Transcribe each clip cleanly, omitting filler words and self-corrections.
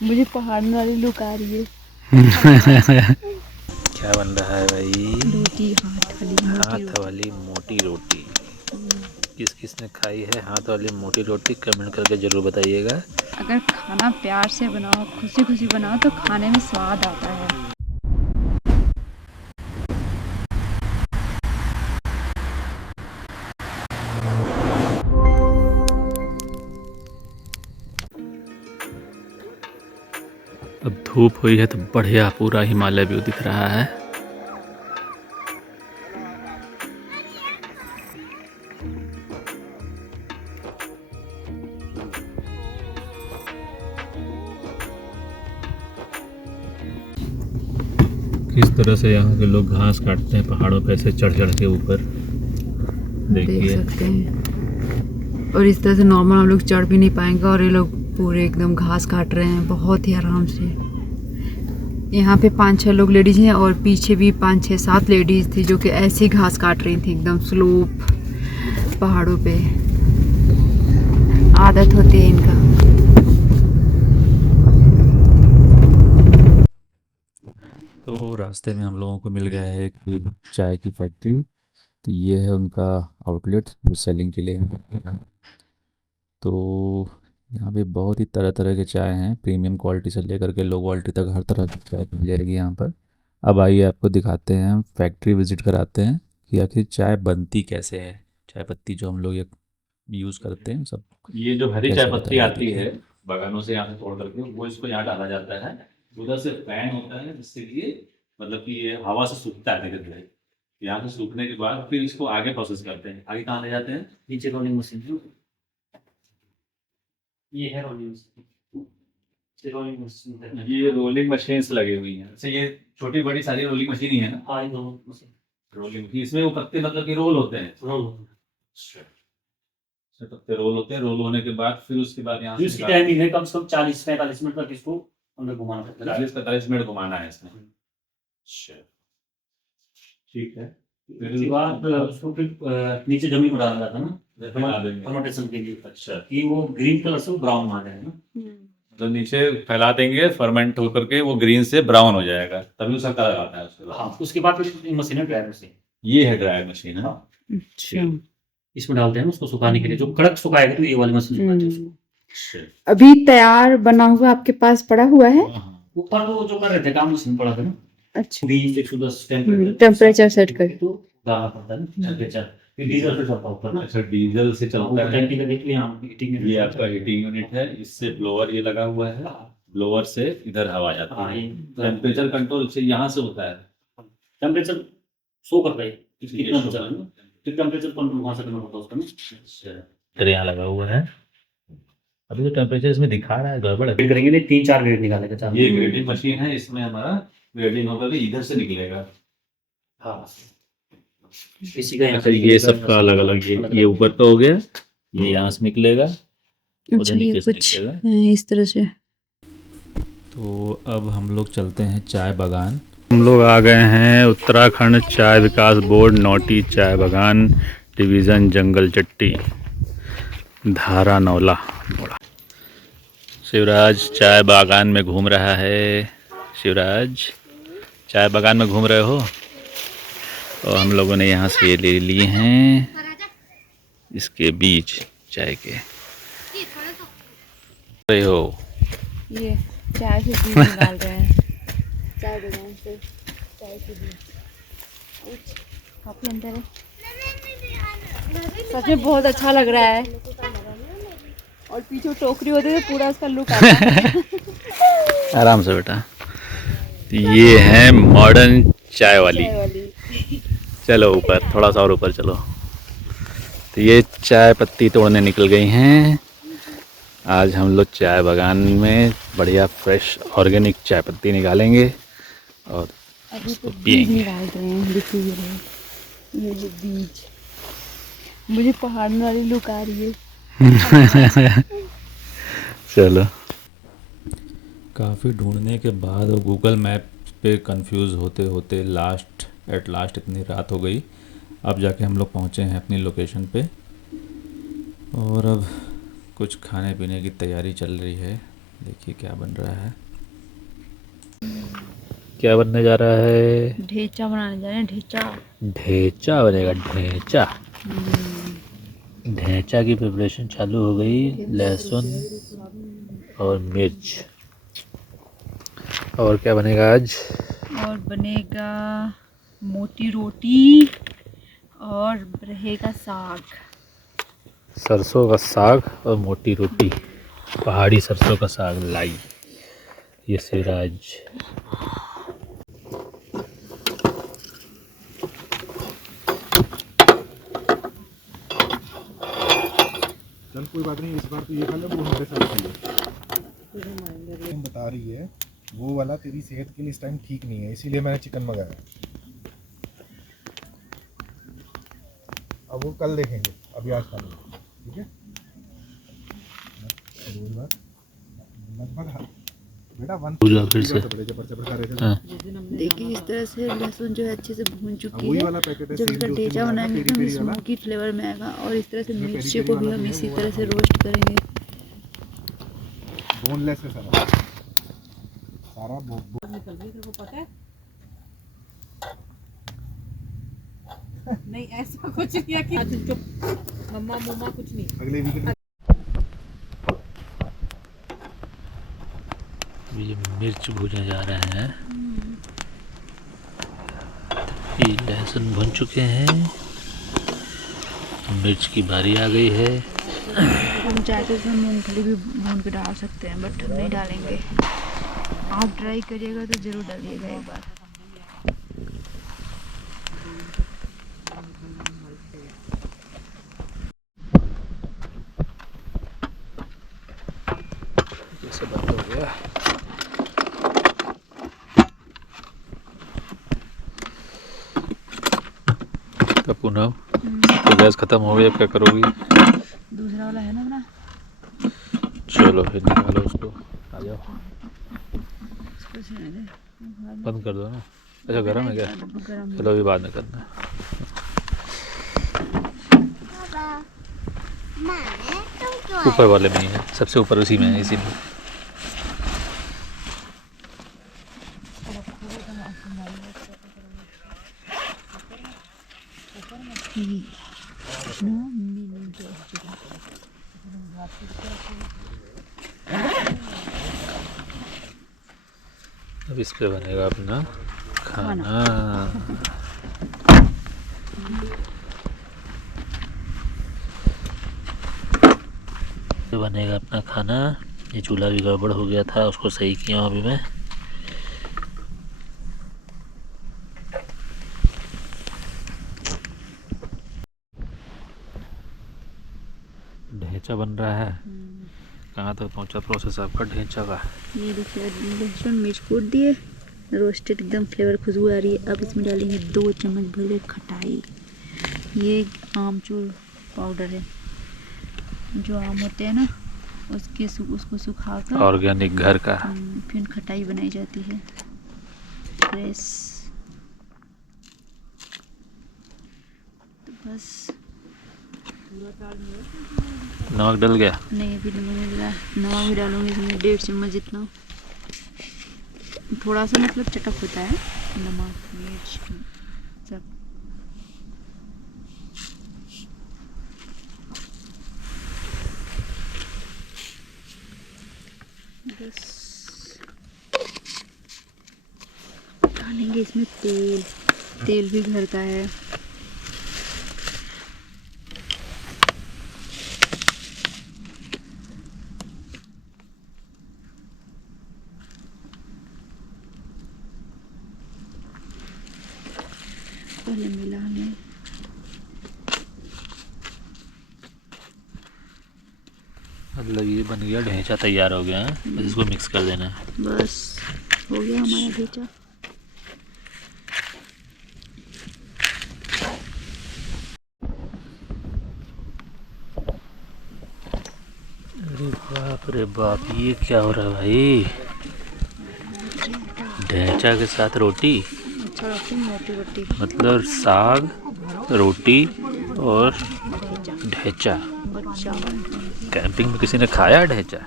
मुझे पहाड़ वाली लुक आ रही है। क्या बन रहा है भाई? रोटी हाथ वाली मोटी हाथ रोटी। वाली मोटी रोटी। किस किस ने खाई है हाथ वाली मोटी रोटी? कमेंट करके ज़रूर बताइएगा। अगर खाना प्यार से बनाओ, खुशी खुशी बनाओ तो खाने में स्वाद आता है। अब धूप हुई है तो बढ़िया पूरा हिमालय व्यू दिख रहा है। किस तरह से यहाँ के लोग घास काटते हैं पहाड़ों पे ऐसे चढ़ चढ़ के ऊपर, देख देखिए। सकते हैं। और इस तरह से नॉर्मल हम लोग चढ़ भी नहीं पाएंगे और ये लोग पूरे एकदम घास काट रहे हैं बहुत ही आराम से। यहाँ पे 5-6 लोग लेडीज हैं और पीछे भी 5-6-7 लेडीज थी जो कि ऐसी घास काट रही थी एकदम स्लोप पहाड़ों पे। आदत होती है इनका। तो रास्ते में हम लोगों को मिल गया है एक चाय की फैक्ट्री। तो ये है उनका आउटलेट जो सेलिंग के लिए है। तो यहाँ पे बहुत ही तरह तरह के चाय हैं, प्रीमियम क्वालिटी से लेकर के लो क्वालिटी तक हर तरह की चाय मिल जाएगी यहाँ पर। अब आइए आपको दिखाते हैं, हम फैक्ट्री विज़िट कराते हैं कि आखिर चाय बनती कैसे है। चाय पत्ती जो हम लोग ये यूज़ करते हैं सब ये जो हरी चाय कैसे होता पत्ती है ये आती देखिए। है बागानों से, यहाँ से तोड़ करके वो इसको यहाँ डाला जाता है। उधर से फैन होता है जिससे कि ये मतलब कि ये हवा से सूखता है धीरे धीरे। यहाँ से सूखने के बाद फिर इसको आगे प्रोसेस करते हैं। आगे कहाँ ले जाते हैं? नीचे रोलिंग मशीन है। ये है रोलिंग मशीन। ये रोलिंग मशीन, ये रोलिंग मशीन्स लगी हुई हैं। अच्छा, ये छोटी बड़ी सारी रोलिंग मशीन ही है ना? हाँ, ये दोनों मशीन रोलिंग की। इसमें वो पत्ते मतलब कि रोल होते हैं। रोल से पत्ते रोल होते हैं। रोल होने के बाद फिर उसके बाद यहाँ इसकी टाइमिंग है कम से कम 40-45 मिनट तक इसको अंदर घुमाना पड़ता है। 40-45 मिनट घुमाना है इसमें। अच्छा, ठीक है। फिर उसके बाद उसको फिर नीचे जमीन में डाला जाता है ना फर्मेंटेशन के लिए। अच्छा, कि वो ग्रीन कलर से ब्राउन आ जाए ना। तो नीचे फैला देंगे, फर्मेंट होकर के वो ग्रीन से ब्राउन हो जाएगा, तभी उसका कलर आता है उसके बाद। हाँ, उसके बाद फिर मशीन है ड्रायर मशीन। ये है ड्रायर मशीन है। हाँ। अच्छा, इसमें डालते हैं उसको सुखाने के लिए। जो कड़क सुखाएगा तो ये वाली मशीन सुखाती है उसको। अच्छा। अभी तैयार बना हुआ आपके पास पड़ा हुआ है? हाँ, हाँ। ऊपर वो जो कर रहे थे काम मशीन पड़ा था ना। अच्छा, 20-110 टेम्परेचर सेट कर। तो डालना पड़ता है ना टेम्परेचर। फिर डीजल से चलता ऊपर ना। अच्छा, डीजल से चलता है। टैंकी का देख लिया हम, हीटिंग यूनिट। ये आपका हीटिंग यूनिट है, इससे ब्लोअर ये लगा हुआ है। ब्लोअर से इधर हवा जाती हाँ, है। ये टेम्परेचर कंट्रोल से यहाँ से होता है। टेम्परेचर शो करता है कितना बचा है ना। फिर टेम्परेचर कंट्रोल वहां से करना होता है उसका ना। अच्छा, फिर यहाँ लगा हुआ है। अभी तो टेम्परेचर इसमें दिखा रहा है गड़बड़ है। ग्रेड करेंगे नहीं, 3-4 ग्रेड निकालेगा चार। ये ग्रेडिंग मशीन है, इसमें हमारा ग्रेडिंग होकर के इधर से निकलेगा। हाँ, किसी का यहाँ अच्छा, से ये निकलेगा, सबका अलग अलग, ये ऊपर का हो गया, ये यहाँ से निकलेगा, अच्छा, उधर ये नीचे से कुछ निकलेगा। इस तरह से। तो अब हम लोग चलते हैं चाय बागान। हम लोग आ गए हैं उत्तराखंड चाय विकास बोर्ड नौटी चाय बागान डिवीज़न जंगल चट्टी धारा नौला। शिवराज चाय बागान में घूम रहा है। शिवराज चाय बागान में घूम रहे हो? और हम लोगों ने यहाँ से ये ले लिए हैं इसके बीज चाय के। रहे हो ये चाय से बीज निकाल रहे हैं, चाय बागान से चाय के बीज। काफी अंदर है, सच में बहुत अच्छा लग रहा है। और पीछे टोकरी होती है तो पूरा उसका लुक आता है। आराम से बेटा। तो ये है मॉडर्न चाय वाली। चाय वाली। चलो ऊपर, थोड़ा सा और ऊपर चलो। तो ये चाय पत्ती तोड़ने निकल गई हैं। आज हम लोग चाय बागान में बढ़िया फ्रेश ऑर्गेनिक चाय पत्ती निकालेंगे और अभी उसको तो बीज पिएंगे। निकाल रहे हैं, दिखी ही रहे ये जो बीज। मुझे पहाड़ वाली लुक आ रही है। चलो। काफ़ी ढूंढने के बाद और गूगल मैप पे कंफ्यूज होते होते एट लास्ट इतनी रात हो गई। अब जाके हम लोग पहुँचे हैं अपनी लोकेशन पे और अब कुछ खाने पीने की तैयारी चल रही है। देखिए क्या बन रहा है, क्या बनने जा रहा है। ढेचा बनाने जा रहे हैं, ढेचा। ढेचा बनेगा, ढेचा। ढेचा की प्रिपरेशन चालू हो गई। लहसुन और मिर्च। और क्या बनेगा आज? और बनेगा मोटी रोटी और रहेगा साग। सरसों का साग और मोटी रोटी, पहाड़ी सरसों का साग लाई। ये सिराज। चल कोई बात नहीं, इस बार तो ये खा ले, वो हमारे साथ खा ले। बता रही है वो वाला तेरी सेहत के लिए इस टाइम ठीक नहीं है, इसीलिए मैंने चिकन मंगाया। अब वो कल देखेंगे, अभी आज खा लेंगे, ठीक है। रोज बात लगभग बेटा फिर से। देखिए इस तरह से लहसुन जो है अच्छे से भून चुकी वही है। वाला पैकेट है, जब इसका ढेचा बनाएंगे तो हमें स्मोकी फ्लेवर में आएगा। और इस तरह से मिर्ची को भी हम इसी तरह से रोस्ट करेंगे। बोनलेस है सारा सारा निकल गई, तेरे को पता है? नहीं ऐसा कुछ नहीं है कि चुप मम्मा मुम्मा कुछ नहीं। अगले वीकेंड ये मिर्च भूने जा रहे हैं। ये लहसुन भुन चुके हैं, मिर्च की बारी आ गई है। हम चाहे तो इसमें मूंगफली भी भून के डाल सकते हैं, बट हम नहीं डालेंगे। आप ट्राई करिएगा तो ज़रूर डालिएगा एक बार। जैसे बंद हो गया। तो पुनः तो गैस खत्म हो गई, अब क्या करोगी? दूसरा वाला है ना अपना, चलो फिर निकालो उसको, आ जाओ। इसको सीने दे। बंद कर दो ना। अच्छा गर्म है क्या? गरम चलो अभी बाद में करना। ऊपर वाले में ही है, सबसे ऊपर उसी में है, इसी में। अब इस पे बनेगा अपना खाना। तो बनेगा अपना खाना। ये चूल्हा भी गड़बड़ हो गया था, उसको सही किया अभी मैं। ढेंचा बन रहा है। कहाँ तक पहुँचा प्रोसेस आपका ढेंचा का? ये देखिए लहसुन मिर्च कूट दिए, रोस्टेड एकदम फ्लेवर खुशबू आ रही है। अब इसमें डालेंगे 2 चम्मच भर के खटाई। ये आमचूर पाउडर है, जो आम होते हैं ना उसको सुखाकर ऑर्गेनिक घर का। फिर खटाई बनाई जाती है फ्रेश। तो बस नमक डल गया? नहीं अभी नमक नहीं डला। नमक भी डालूंगी इसमें 1.5 चम्मच जितना। थोड़ा सा मतलब चटक होता है नमक मिर्च सब। बस डालेंगे इसमें तेल। तेल भी घर का है। पहले मिला लें। मतलब ये बन गया ढेंचा, तैयार हो गया है। बस इसको मिक्स कर देना है। बस हो गया हमारा ढेंचा। अरे बाप रे बाप, ये क्या हो रहा है भाई? ढेंचा के साथ रोटी, अच्छा रखी मोटी रोटी। मतलब साग रोटी और ढेंचा। बच्चा कैंपिंग में किसी ने खाया ढेंचा?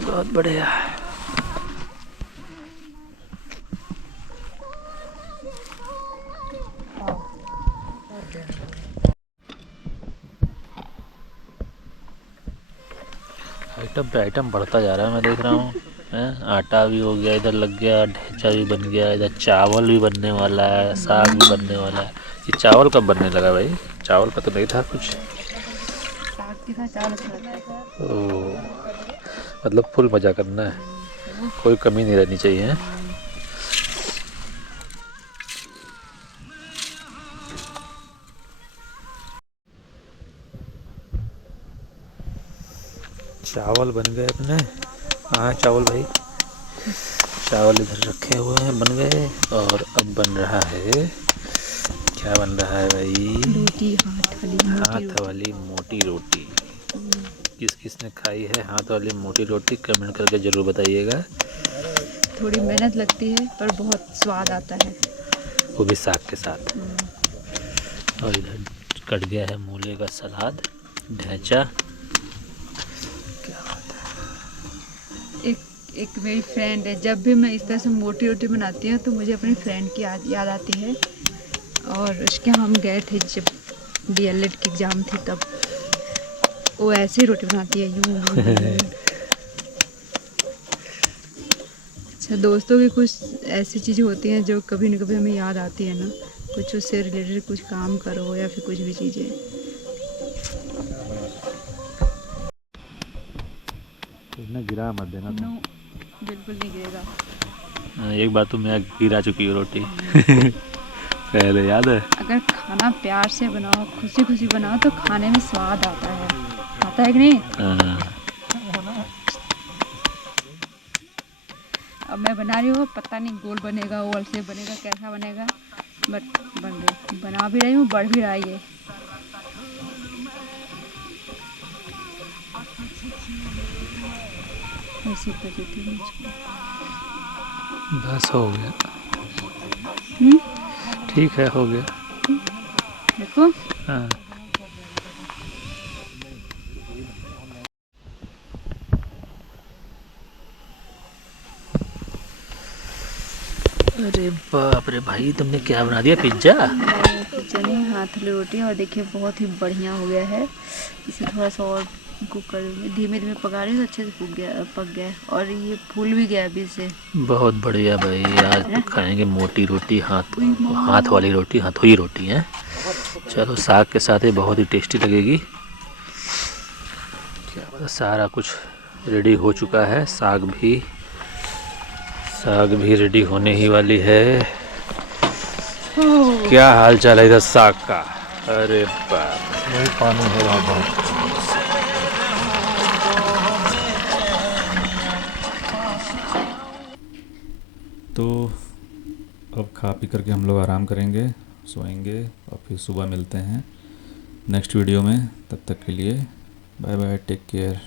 बहुत बढ़िया। आइटम पे आइटम बढ़ता जा रहा है, मैं देख रहा हूँ। आटा भी हो गया, इधर लग गया, ढेंचा भी बन गया, इधर चावल भी बनने वाला है, साग भी बनने वाला है। ये चावल कब बनने लगा भाई? चावल का तो नहीं था कुछ। साग के साथ चावल अच्छा लगता है। ओ, मतलब फुल मज़ा करना है, कोई कमी नहीं रहनी चाहिए। चावल बन गए अपने। हाँ चावल भाई, चावल इधर रखे हुए हैं, बन गए। और अब बन रहा है, क्या बन रहा है भाई? रोटी, हाथ वाली मोटी रोटी। किस किस ने खाई है हाथ वाली मोटी रोटी, कमेंट करके ज़रूर बताइएगा। थोड़ी मेहनत लगती है पर बहुत स्वाद आता है, वो भी साग के साथ। और इधर कट गया है मूले का सलाद, ढेंचा। एक मेरी फ्रेंड है, जब भी मैं इस तरह से मोटी रोटी बनाती हूँ तो मुझे अपनी फ्रेंड की याद आती है। और उसके हम गए थे जब DLED की एग्ज़ाम थी तब, वो ऐसे ही रोटी बनाती है यूँ। अच्छा, दोस्तों की कुछ ऐसी चीज़ें होती हैं जो कभी न कभी हमें याद आती है ना, कुछ उससे रिलेटेड कुछ काम करो या फिर कुछ भी चीज़ें। इसमें गिरा मत देना तुम। नो, बिल्कुल नहीं गिरेगा। एक बार तो मैं गिरा चुकी हूँ रोटी पहले, याद है? अगर खाना प्यार से बनाओ, खुशी खुशी बनाओ तो खाने में स्वाद आता है कि नहीं? हाँ। अब मैं बना रही हूँ, पता नहीं गोल बनेगा, ओवल से बनेगा, कैसा बनेगा, बट बना भी रही हूँ, बढ़ भी रहा है ये। ऐसे कर देती हूँ इसको। बस हो गया। हम्म, ठीक है, हो गया। देखो। हाँ। अरे बाप रे भाई, तुमने क्या बना दिया? पिज्ज़ा? पिज्जा नहीं, हाथ वाली रोटी। और देखिए बहुत ही बढ़िया हो गया है। इसे थोड़ा सा और कुकर में धीमे धीमे पका रही हूँ तो अच्छे से पक गया है। और ये फूल भी गया अभी से। बहुत बढ़िया भाई, आज तो खाएंगे मोटी रोटी, हाथ वाली रोटी, हाथोई रोटी है। चलो, साग के साथ ये बहुत ही टेस्टी लगेगी। क्या पता, सारा कुछ रेडी हो चुका है। साग भी रेडी होने ही वाली है। क्या हाल चाल है इधर साग का? अरे बाप, वही पानी हो रहा बहुत। तो अब खा पी करके हम लोग आराम करेंगे, सोएंगे और फिर सुबह मिलते हैं नेक्स्ट वीडियो में। तब तक के लिए बाय बाय, टेक केयर।